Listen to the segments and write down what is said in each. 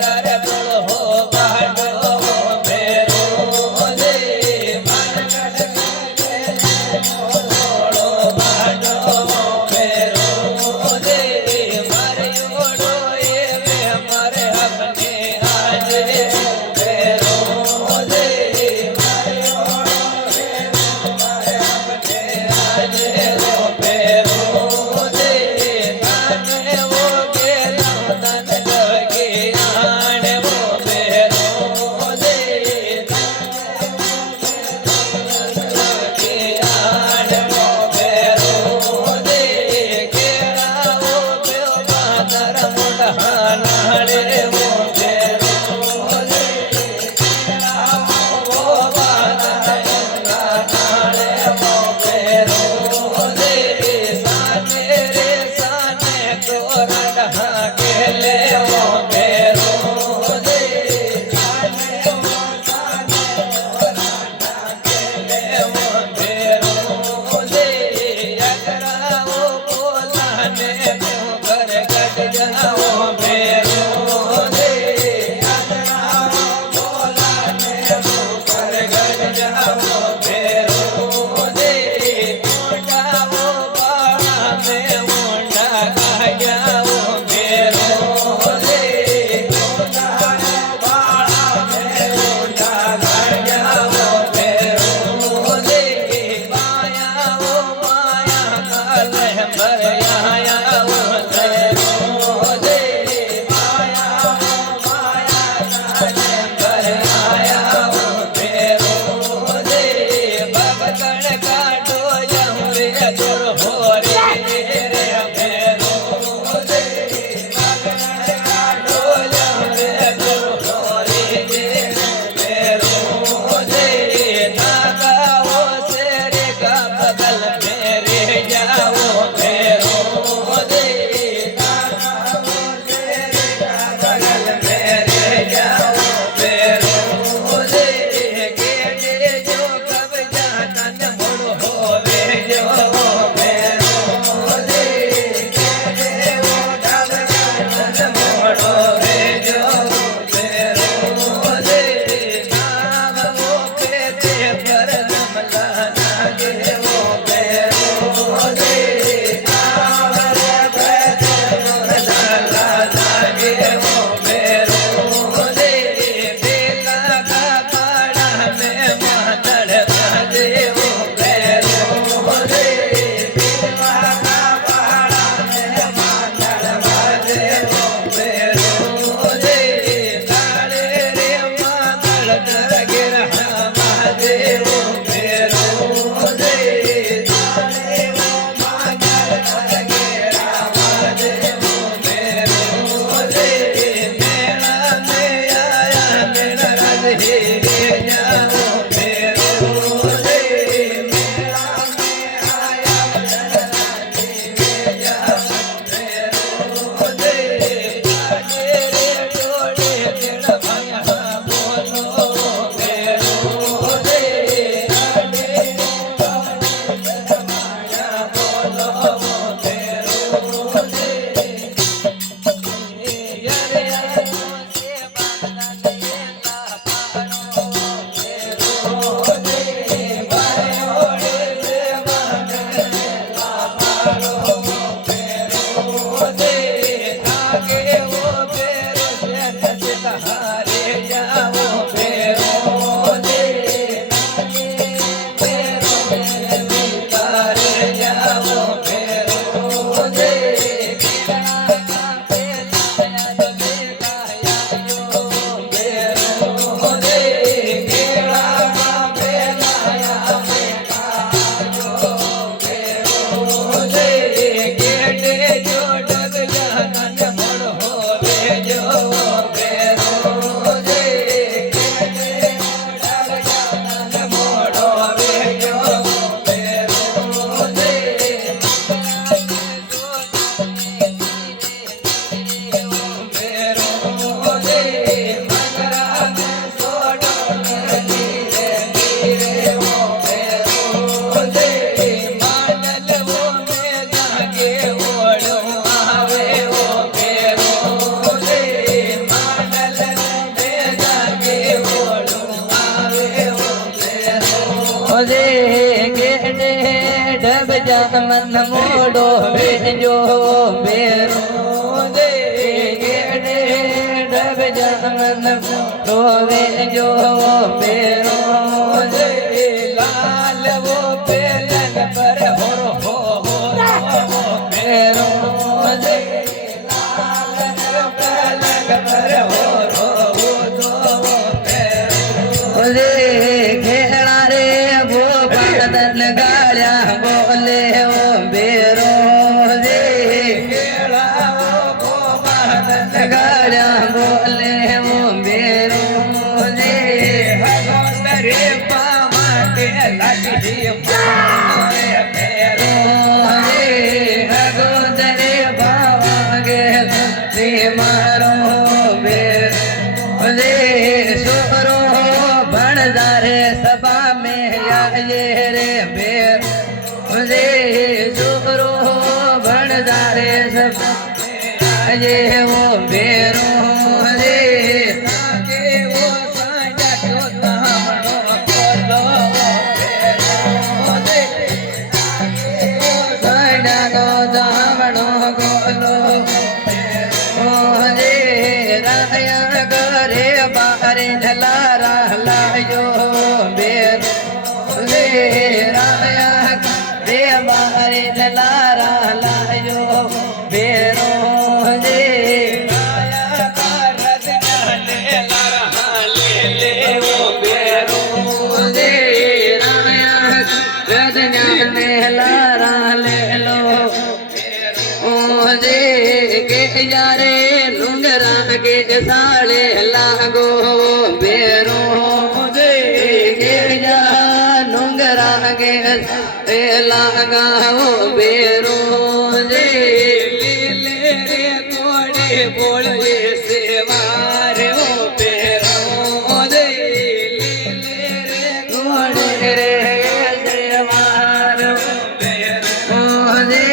તારે બોલો હો બાડો मन मोड़ो भेजो बेरो दे गेड़े डब मन मोड़ो भेजो बेरो दे लाल वो पेलन पर हो बेरो दे लाल पेलन पर हो दे घेरा रे वो बदन गाड़िया बोले गाड़ा बोले वो मेरो दे हगोदरे पावा के लगी मेरो दे हगोदरे पावा के लगी मारो मेरो दे सोरो भणदारे सभा में आए रे मेरो दे सोरो भणदारे सभा ये वो बेरो रे आगे वो साजा क्यों तामनो कोलो बेरो रे आगे वो साजा को तामनो कोलो बेरो रे राया करे बारे झलारा लायो बेरो रे राया करे बारे झलारा लायो बेरो यारे लुंगरा के साले लागो बेरो दे या लुंगरा के लागा बेरो दे ले रे कोड़े बोले सेवार ओ बेरो दे ले रे कोड़े रे सेवार बेरो दे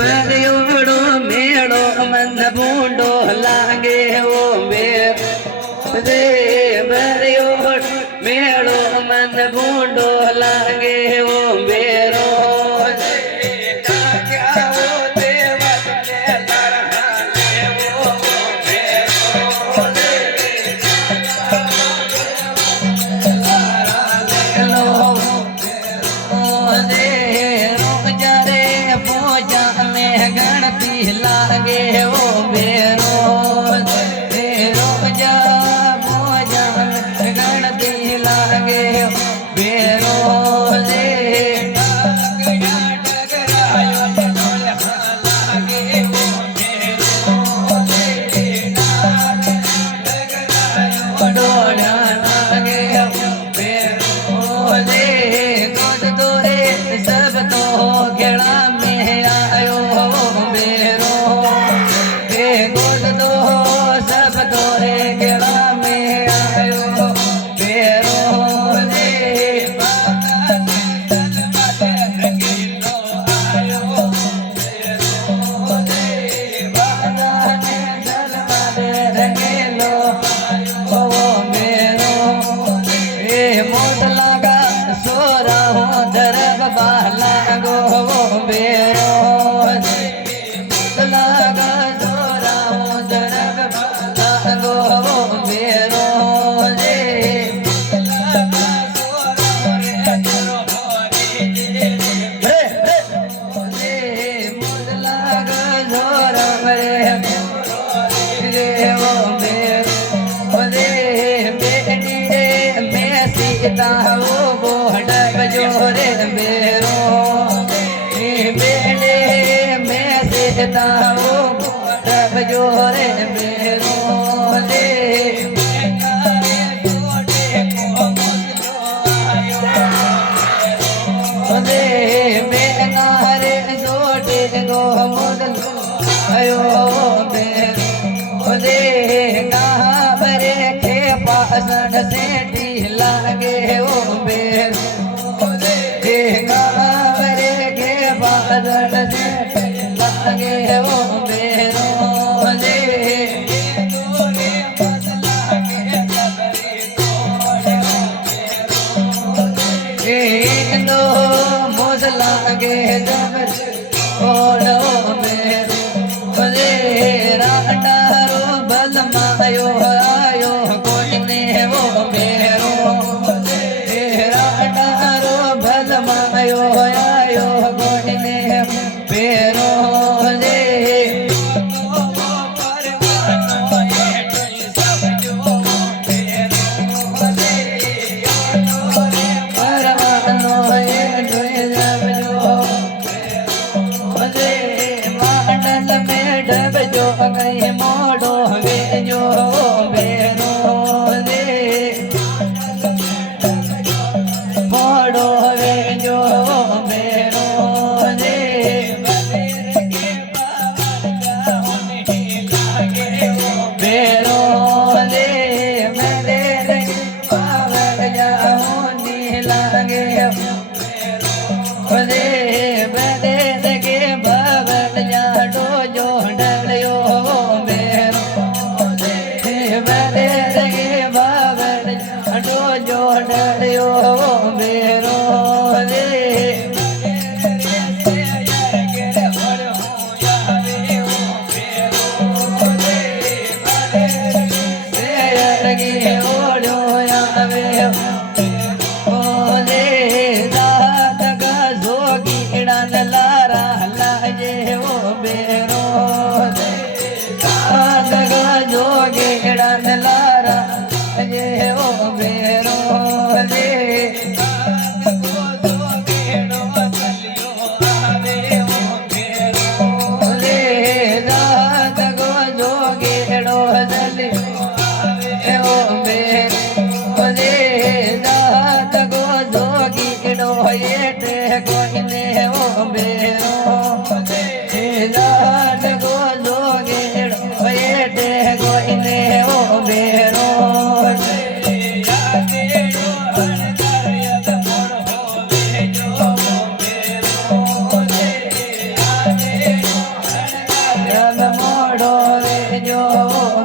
बरियोड़ो मेड़ो मन बूंडो लागे वो मेरो दे बरियोड़ मेड़ो मन बूंडो लागे वो मेरो लागे वो मेरो जा गणती लागे मेरो सीता वो डबजो रे मेरो बेड़े में सीता वो डबजो रे मेरो दे बेगारे जोड़े गो मुदल आयो मेरो दे गावरे के पासन से लागे ओ मेरो दे गावरे के पासन से लागे ओ मेरो दे दो मुझला के जब ओलो मेरो दे राडारो बल मायो आयो कोई ने वो मेरो राडारो बल मायो आयो कोई ने मेरो दे मोड़ो वे जो बेरो दे मोड़ो वे जो बेरो दे बेरो दे मेरे पावर जाऊं नी लागे दे मेरे के भवन जाडो जो डलियो डरियो मेरो दे ओढ़ो आवे ओ दे दात का जोगी डान लारा लाजे ओ मेरो दे दात का जोगी डान लारा लाजे ओ मेरो दे दात को जोगी डो जली ओ मेरो दे दात को जोगी डो ये कोई ने ओ मेरो दात को जोगी डो ये कोई ने ओ मेरो मोड़ो रे जो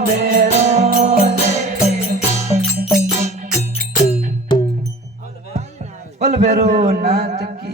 मेरो बोल भैरो नाथ की